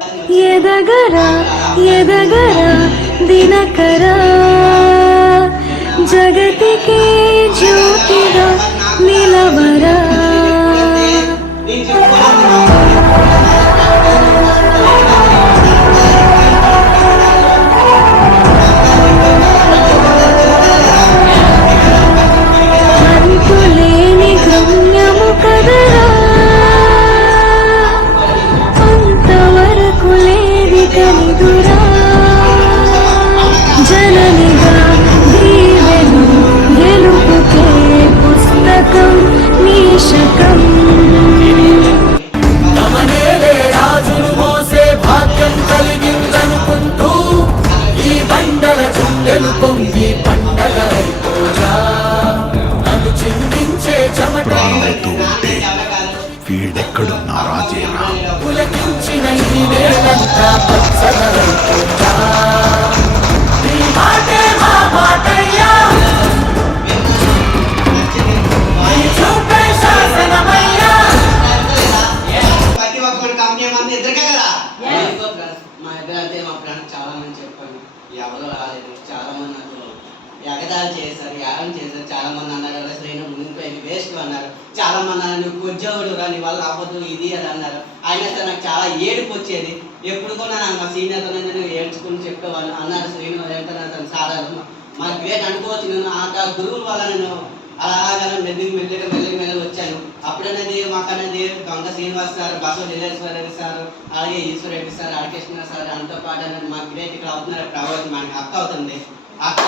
ఎదగరా ఎదగరా దినకరా జగతికే జ్యోతిగా నిలవరా. అంతులేని గమ్యము కదరా, అంతవరకు లేది కలిదురా. జననిగా దీవెను గెలుపుకే పుస్తకం నీ శకం. రాజును మోసే భాగ్యం కలిగిందనుకుంటూ ఈ బండల చుట్టెలు పొంగి పండగ నన్ను చిందించే చెమట వీడెక్కడున్నా రాజేరా పులకించిన ఈ నేలంతా పచ్చదరైపోతా. నీ మాటే మా మాటయ్యా, నీ చూపే శాసనమయ్యా. ప్రతి ఒక్కరి కంపెనీ మంది ఇద్దరికే కదా. మా ఇద్దరు అంటే మా ఫ్రెండ్స్ చాలా మంది చెప్పాను, ఎవరు రాలేదు. చాలా మంది నాకు ఎగదాలు చేశారు, యాగం చేశారు. చాలా మంది అన్నారు కదా శ్రేణు మునిగిపోయింది వేస్ట్ అన్నారు. చాలా మంది అన్నారు నువ్వు ఉద్యోగుడు రా, నీ వల్ల అవ్వద్దు ఇది అది అన్నారు. అయినా సరే నాకు చాలా ఏడుపు వచ్చేది. ఎప్పుడు కూడా మా సీనియర్తో నేను ఏడ్చుకుని చెప్పేవాళ్ళు. అన్నారు శ్రీను వెంటనే సాధారణ మా గ్రేట్ అనుకోవచ్చు. నేను ఆ గురువుల వల్ల నేను అలాగా మెల్లిగా వచ్చాను. అప్పుడనేది మాకనేది దొంగ శ్రీనివాస్ సార్, బసవ లీలేశ్వర రెడ్డి సార్, అలాగే ఈశ్వర రెడ్డి సార్, హరికృష్ణ సార్ అంతో పాటు అనేది మా గ్రేట్ ఇక్కడ అవుతున్నారు. ప్రభావితం మనకి అక్క అవుతుంది. అక్క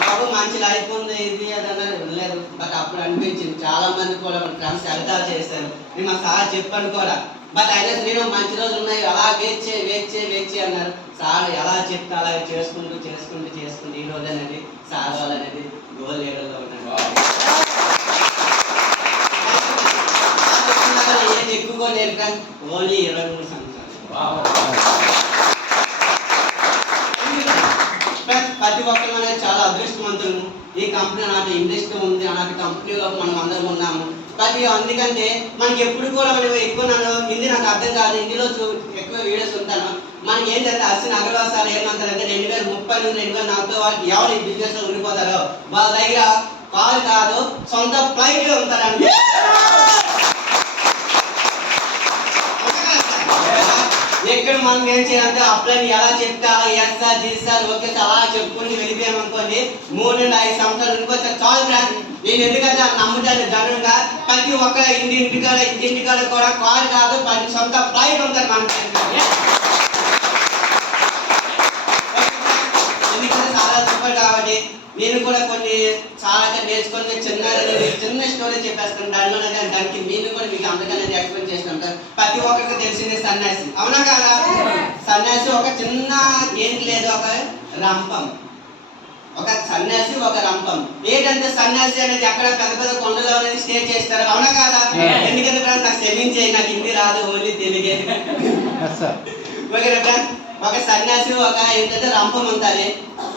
బాబు మంచి లైఫ్ ఉంది ఇది అది అన్నది లేదు. బట్ అప్పుడు అనిపించింది చాలా మంది కూడా మన ఫ్రెండ్స్ ఎగతాలు చేశారు. నేను మా సార్ చెప్పాను కూడా. బట్ అయినా నేను మంచి రోజులు ఉన్నాయి అలా వేచి అన్నారు. సార్ ఎలా చెప్తే అలా చేసుకుంటూ ఈ రోజు అనేది సార్ వాళ్ళు అనేది గోల్ లీడర్లో ఉన్నారు. ఏం ఎక్కువగా నేర్పాను ఓన్లీ 23 సంవత్సరాలు. ప్రతి ఒక్కరు అనేది చాలా అదృష్టవంతులు. ఈ కంపెనీ నాకు ఇంట్రెస్ట్ ఉంది, అలాంటి కంపెనీలో మనం అందరం ఉన్నాము. అందుకంటే మనకి ఎప్పుడు కూడా మనం ఎక్కువ హిందీ నాకు అర్థం కాదు, హిందీలో ఎక్కువ వీడియోస్ ఉంటాను. మనకి ఏంటంటే అశ్విన్ అగర్వాల్ సార్ ఏమంటారంటే 2030 నుండి 2040 వాళ్ళకి ఎవరు ఈ బిజినెస్ లో ఉండిపోతారో వాళ్ళ దగ్గర కారు కాదు సొంత ఫ్లైట్ ఉంటారండి. ఎక్కడ మనం ఏం చేయాలంటే అప్లైన్ ఎలా చెప్తే అలా yes sir ji sir okay sir అలా చెప్పుకుని వెళ్ళిపోయామనుకోండి 3 నుండి 5 సంవత్సరాలు ఉండిపోతే చాలు ఫ్రెండ్. నేను ఎందుకంటే నమ్ముతాను జనంగా ప్రతి ఒక్క ఇంటికాడ కూడా కారు కాదు సొంత ఫ్లైట్ ఉంటారు మనకి. ఎందుకంటే చాలా సూపర్ కాబట్టి నేను కూడా కొన్ని చాలా నేర్చుకొని చిన్న స్టోరీ చెప్పేస్తాను. దానికి నేను కూడా మీకు అందుకనేది ఎక్స్ప్లెయిన్ చేస్తాను. ప్రతి ఒక్కరికి తెలిసింది సన్యాసి, అవునా కాదా? సన్యాసి ఒక చిన్న ఏంటి లేదు, ఒక రంపం. ఒక సన్యాసి ఒక రంపం. ఏంటంటే సన్యాసి అనేది ఎక్కడ పెద్ద కొండలో అనేది స్టే చేస్తారు, అవునా కాదా? ఎందుకంటే నాకు క్షమించేయి, నాకు హిందీ రాదు, ఓన్లీ తెలుగే. ఒక సన్యాసి ఒక ఏంటంటే రంపం ఉంటుంది.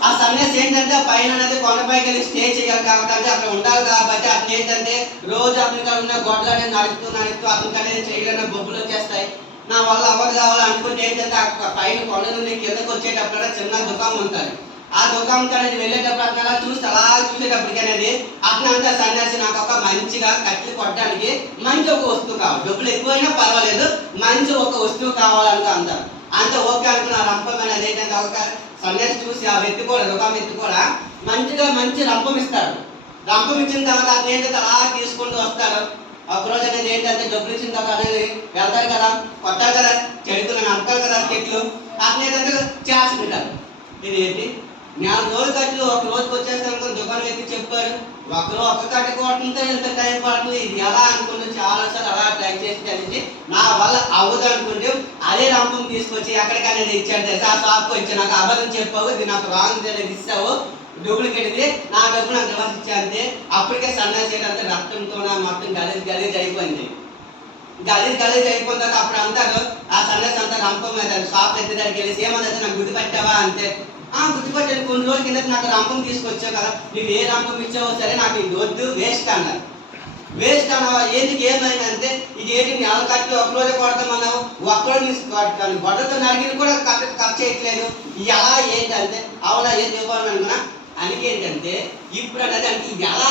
ఆ సన్యాసి ఏంటంటే పైన అనేది కొండపైకి వెళ్ళి స్టే చేయాలి కాబట్టి అంటే అక్కడ ఉండాలి కాబట్టి అతను ఏంటంటే రోజు అతనికి ఉన్న గొడ్లు అనేది నడుస్తూ అతనికి అనేది చేయగలిగిన బొబ్బులు వచ్చేస్తాయి. నా వల్ల అవ్వదు కావాలి అనుకుంటే ఏంటంటే పైన కొండ నుండి కిందకు వచ్చేటప్పుడు చిన్న దుకాణం ఉంటుంది. ఆ దుకాణం అనేది వెళ్ళేటప్పుడు అతను అలా చూసేటప్పటికి అనేది అతను అంతా సన్యాసి నాకు ఒక మంచిగా కత్తి కొట్టడానికి మంచి ఒక వస్తువు కావాలి, డబ్బులు ఎక్కువైనా పర్వాలేదు, మంచి ఒక వస్తువు కావాలంటూ అంటారు. అంత ఓకే అనుకున్న రంపం అనేది ఏంటంటే ఒక సన్యాసి చూసి ఆ వ్యక్తి కూడా దుకాణం వ్యక్తి కూడా మంచి రంపం ఇస్తాడు. రంపం ఇచ్చిన తర్వాత అతను ఏంటంటే అలా తీసుకుంటూ వస్తాడు. ఒకరోజు అనేది ఏంటంటే డబ్బులు ఇచ్చిన తర్వాత అనేది వెళ్తారు కదా, కొట్టారు కదా, చెడుకులు నడపాలి కదా చెట్లు. అతను ఏంటంటే చేసుకుంటారు. ఇది ఏంటి 4 రోజులు కట్లు ఒక రోజుకి వచ్చేస్తాను దుకాణం వ్యక్తి చెప్పాడు. ఒక్క కట్ట కొట్టడంతో ఎంత టైం పడుతుంది, ఇది ఎలా అనుకుంటే చాలాసార్లు అలా ట్రై చేసి నా వల్ల అవ్వదు అనుకుంటే అదే రంపం తీసుకొచ్చి ఎక్కడికనేది ఇచ్చాడు తెలుసు. ఆ షాప్కి వచ్చి నాకు అబద్ధం చెప్పావు, ఇది నాకు రాంగ్ ఇస్తావు, డూప్లికేట్ ఇది, నా డబ్బు నాకు రివర్స్ ఇచ్చాంతే. అప్పటికే సన్యాసి ఏంటంటే రక్తంతో మొత్తం గలీజ్ అయిపోయింది. గలీజ్ అయిపోయిన తర్వాత అప్పుడు అంటారు ఆ సన్యాసి అంతా రంపం మీద షాప్ ఎత్తి దగ్గరికి వెళ్ళేసి ఏమంటే నాకు గుర్తు పెట్టావా అంతే. గుర్తుపట్టాను, కొన్ని రోజుల కింద నాకు రంపం తీసుకొచ్చావు కదా, నీకు ఏ రంపం ఇచ్చావో సరే నాకు ఇది వద్దు వేస్ట్ అన్నారు. వేస్ట్ అన్నావా ఎందుకు ఏమైందంటే ఇది ఏంటి నెల కట్టి ఒక్కరోజే కొడతామన్నావు ఒక్కరోజు గొడ్డలతో నరికిన కూడా కట్ చేయట్లేదు ఎలా ఏంటంటే అవునా ఏం చెప్పాలని అనుకున్నా అందుకేంటంటే ఇప్పుడు అనేది అంటే ఎలా